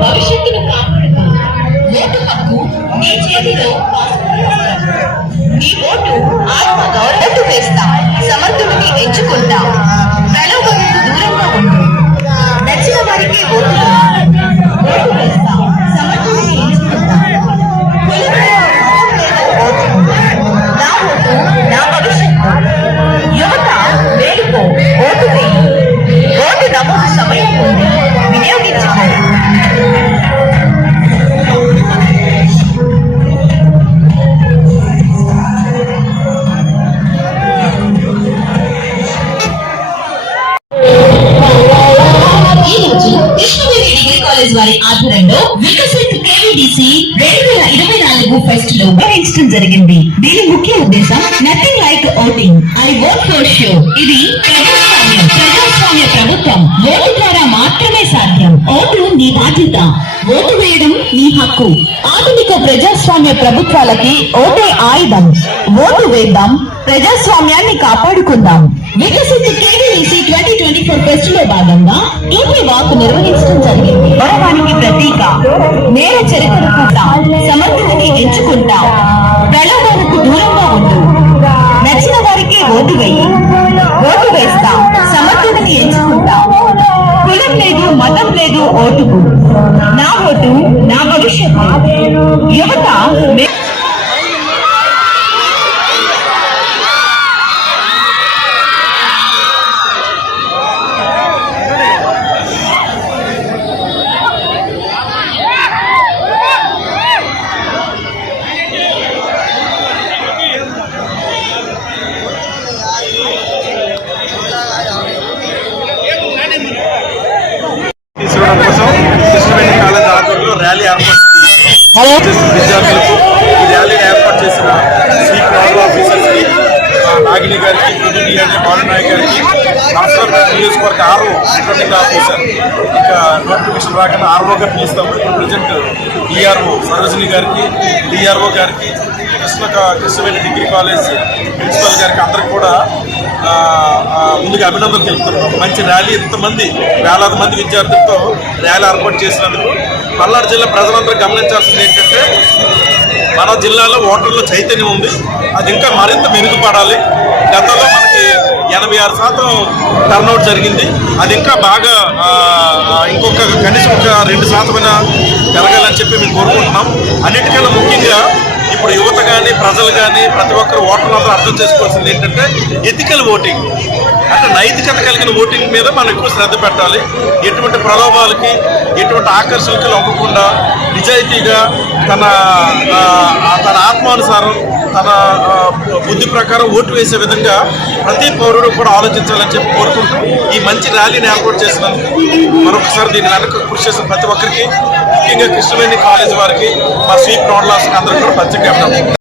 భవిష్యత్తును కాపాడుకో. ఓటు హక్కు నీ చేతిలో. నీ ఓటు ఆత్మ గౌరవం వేస్తాం. సమర్థుడిని ఎంచుకుంటాం. ప్రలోభాలకు దూరంగా ఉండు. నచ్చిన వారికి ఓటు వేస్తాం. సమర్థుడిని ఎంచుకుంటాం. నా ఓటు నా భవిష్యత్తు. యువత మేలుకో, ఓటు వేయి. ఓటు నమోదు సమయం ఉంది, వినియోగించుకో. కృష్ణవేణి డిగ్రీ కాలేజ్ వారి ఆధ్వర్యంలో వికసిత్ కేవీడీసీ 2024 ఫెస్ట్ లో నిర్వహించడం జరిగింది. దీని ముఖ్య ఉద్దేశం nothing like voting, I vote for show. ఇది ప్రజాస్వామ్య ప్రభుత్వం. ఓటు ద్వారా మాత్రమే సాధ్యం. ఓటు నీ బాధ్యత. ఓటు వేయడం నీ హక్కు. ఆధునిక ప్రజాస్వామ్య ప్రభుత్వాలకి ఓటే ఆయుధం. ఓటు వేద్దాం, ప్రజాస్వామ్యాన్ని కాపాడుకుందాం. వికసిత్ కేవీడీసీ 2024 ఫెస్ట్ లో భాగంగా టోపీ వాక్ నిర్వహించడం జరిగింది. గౌరవానికి ప్రతీక. నేర చరిత్రను సమర్థుడిని ఎంచుకుంటాం. ప్రలోభాలకు దూరంగా ఉండు. నచ్చిన వారికి ఓటు వేయి. ఓటు వేస్తాం. సమర్థుడిని ఎంచుకుంటాం. కులం లేదు, మతం లేదు ఓటుకు. నా ఓటు నా భవిష్యత్తు. యువత కృష్ణవేణి కాలేజ్ ఆధ్వర్యంలో ర్యాలీ ఏర్పాటు విద్యార్థులకు ఈ ర్యాలీని ఏర్పాటు చేసిన శ్రీ ప్రాంత ఆఫీసర్స్కి, నాగిని గారికి, డిఆర్ఏ బాలనాయక్ గారికి, నర్సరావుపేట నియోజకవర్గ ఆర్ఓ రిటర్నింగ్ ఆఫీసర్, ఇంకా నోటిఫికేషన్ రాకుండా ఆర్ఓగా పిలుస్తాము. ఇప్పుడు ప్రజెంట్ డిఆర్ఓ సరోజిని గారికి, డిఆర్ఓ గారికి, కృష్ణవేణి డిగ్రీ కాలేజ్ ప్రిన్సిపల్ గారికి అందరికి కూడా ముందుగా అభినందనలు తెలుపుతున్నాం. మంచి ర్యాలీ, ఇంతమంది వేలాది మంది విద్యార్థులతో ర్యాలీ ఏర్పాటు చేసినందుకు పల్నాడు జిల్లా ప్రజలందరూ గమనించాల్సింది ఏంటంటే, మన జిల్లాలో ఓటర్ల చైతన్యం ఉంది. అది ఇంకా మరింత మెరుగుపడాలి. గతంలో మనకి 86% టర్నౌట్ జరిగింది. అది ఇంకా బాగా ఇంకొక కనీసం ఒక 2% పెరగాలని చెప్పి మేము కోరుకుంటున్నాం. అన్నిటికన్నా ముఖ్యంగా ఇప్పుడు యువత కానీ, ప్రజలు కానీ, ప్రతి ఒక్కరు ఓటర్లందరూ అర్థం చేసుకోవాల్సింది ఏంటంటే, ఎథికల్ ఓటింగ్ అంటే నైతికత కలిగిన ఓటింగ్ మీద మనం ఎక్కువ శ్రద్ధ పెట్టాలి. ఎటువంటి ప్రలోభాలకి, ఎటువంటి ఆకర్షణకి లొంగకుండా నిజాయితీగా తన ఆత్మానుసారం, తన బుద్ధి ప్రకారం ఓటు వేసే విధంగా ప్రతి పౌరుడు కూడా ఆలోచించాలని చెప్పి కోరుకుంటూ ఈ మంచి ర్యాలీని ఏర్పాటు చేసినందుకు మరొకసారి దీని వెనక కృషి చేసిన ప్రతి ఒక్కరికి, ముఖ్యంగా కృష్ణవేణి కాలేజ్ వారికి, మా స్వీప్ నోడలాస్కి అందరికీ కూడా ప్రత్యేక అభినందనలు.